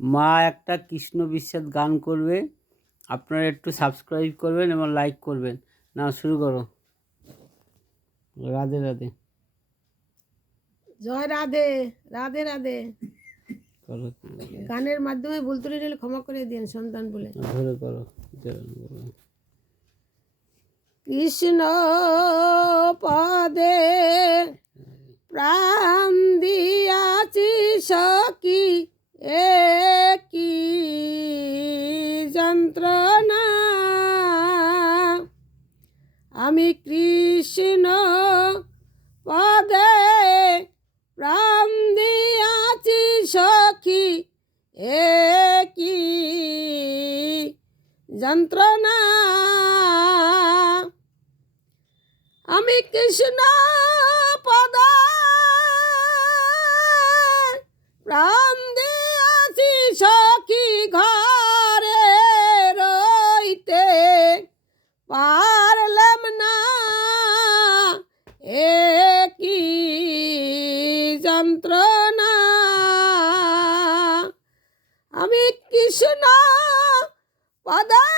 মা একটা কৃষ্ণ বিচ্ছেদ গান করবে, আপনারা একটু সাবস্ক্রাইব করবেন এবং লাইক করবেন। না, শুরু করো। রাধে রাধে। জয় রাধে রাধে রাধে। করো, গানের মাধ্যমে ভুল ত্রুটি হলে ক্ষমা করে দিন সন্তান বলে। ধরে করো। কৃষ্ণ পদে প্রাণ দিয়াছি সখী, এ কি যন্ত্রণা। আমি কৃষ্ণ পদে প্রাণ দিয়াছি সখী, এ কি যন্ত্রণা। আমি কৃষ্ণ পদে প্রাণ দিয়াছি সখী, ঘরে রইতে পারলাম না, এ কি যন্ত্রণা। আমি কৃষ্ণ পদে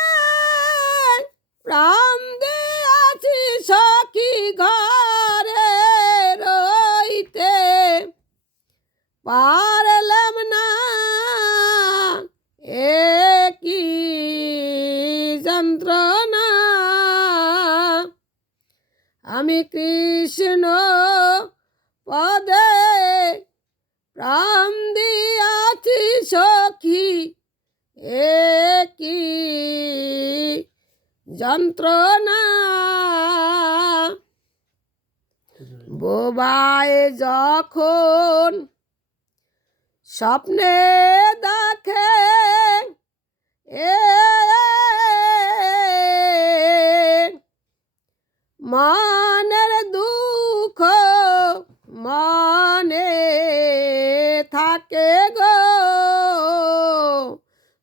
প্রাণ দিয়াছি সখী, ঘরে রইতে পারলাম না, এ কি যন্ত্রণা। আমি কৃষ্ণ পদে প্রাণ দিয়াছি সখী, এ কি যন্ত্রণা। বোবায় যখন স্বপ্নে দেখে, এ মনের দুঃখ মনে থাকে গো।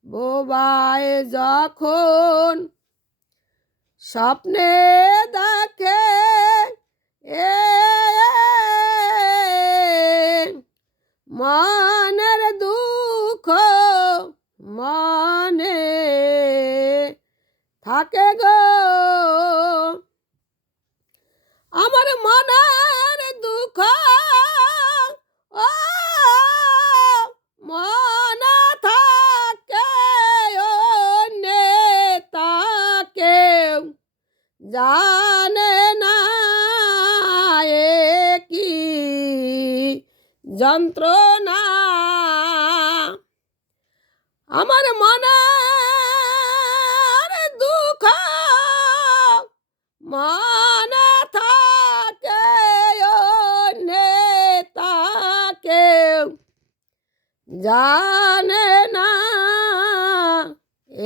বোবায় যখন স্বপ্নে দেখে, এ মনের দুঃখ মনে থাকে গো। আমার মনের দুঃখ ও মনে থাকে, অন্যে তাকে জানে না, এ কি যন্ত্রণা। আমার মনের দুঃখ মনে থাকে, অন্যে তাকে জানে না,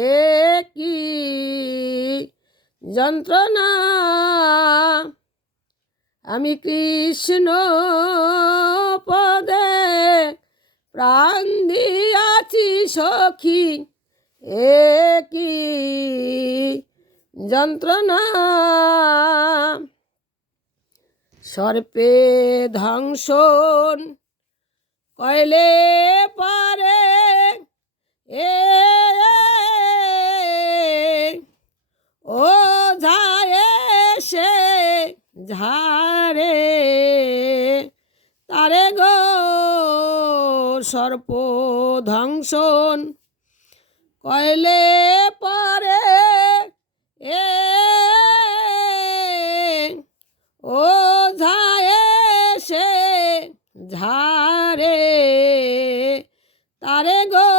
এ কি যন্ত্রণা। আমি কৃষ্ণ পদে প্রাণ দিয়াছি সখী, এ কি যন্ত্রণা। সর্পে ধ্বংসন কইলে পারে, এ ও ঝায়ে সে ঝাড়ে তারে গো। সর্প ধ্বংসন কইলে পারে, এ ও ঝায়ে সে ঝাড়ে তারে গো।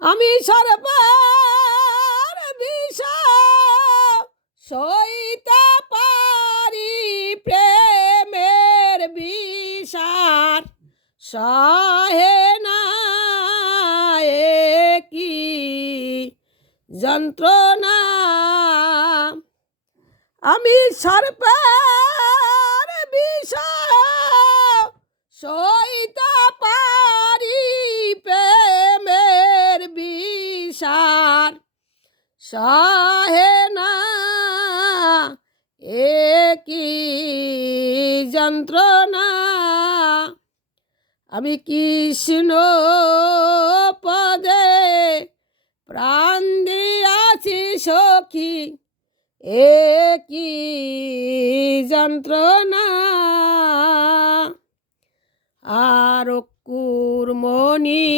আমি সর্বার বিষ সইতে পারি, প্রেমের বিষার সহে না, এ কি যন্ত্রণা। আমি সর্পের বিষ সইতে পারি, প্রেমের বিষার সহে না, এ কি যন্ত্রণা। আমি কৃষ্ণ পদে প্রাণ দিয়াছি সখী, এ কি যন্ত্রণা। আর কুরমণি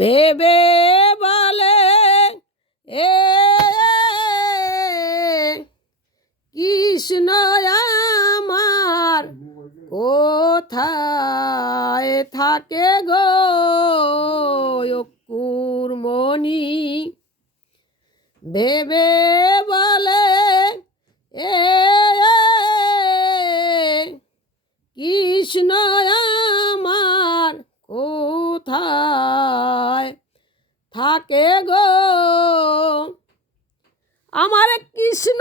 ভেবে বলে, এ কৃষ্ণ আমার কোথায় থাকে গো। কুরমণি ভেবে বলে, এ কৃষ্ণ আমার কোথায় থাকে গো। আমার কৃষ্ণ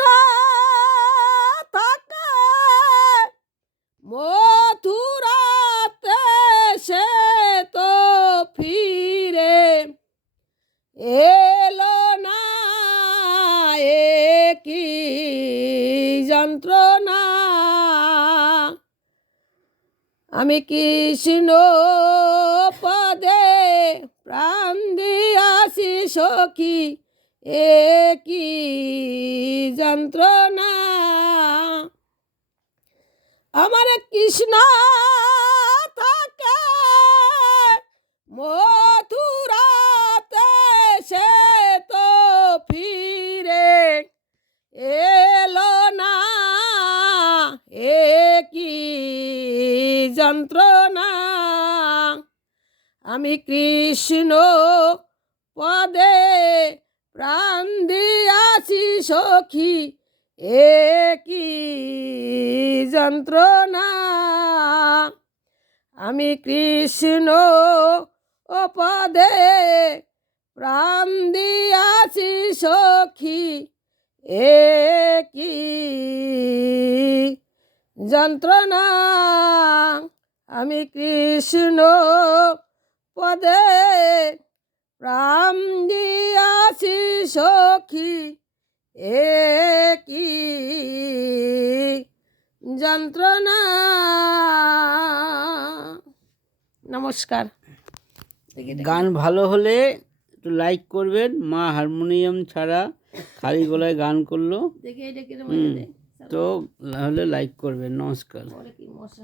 থাকে মথুরাতে, সে তো ফিরে এলো না, এ কি যন্ত্রণা। আমি কৃষ্ণ পদে প্রাণ দিয়াছি সখী, এ কি যন্ত্রণা। আমার কৃষ্ণ থাকে মথুরাতে, সে তো ফিরে এলো না, এ কি যন্ত্রণা। আমি কৃষ্ণ পদে প্রাণ দিয়াছি সখী, এ কি যন্ত্রণা। আমি কৃষ্ণ পদে প্রাণ দিয়াছি সখী, এ কি যন্ত্রণা। আমি কৃষ্ণ পদে প্রাণ দিয়াছি সখী, এ কি যন্ত্রণা। নমস্কার। গান ভালো হলে একটু লাইক করবেন। মা হারমোনিয়াম ছাড়া খালি গলায় গান করলো, দেখে এটা কিরম তো হলে লাইক করবেন। নমস্কার। কি মশা।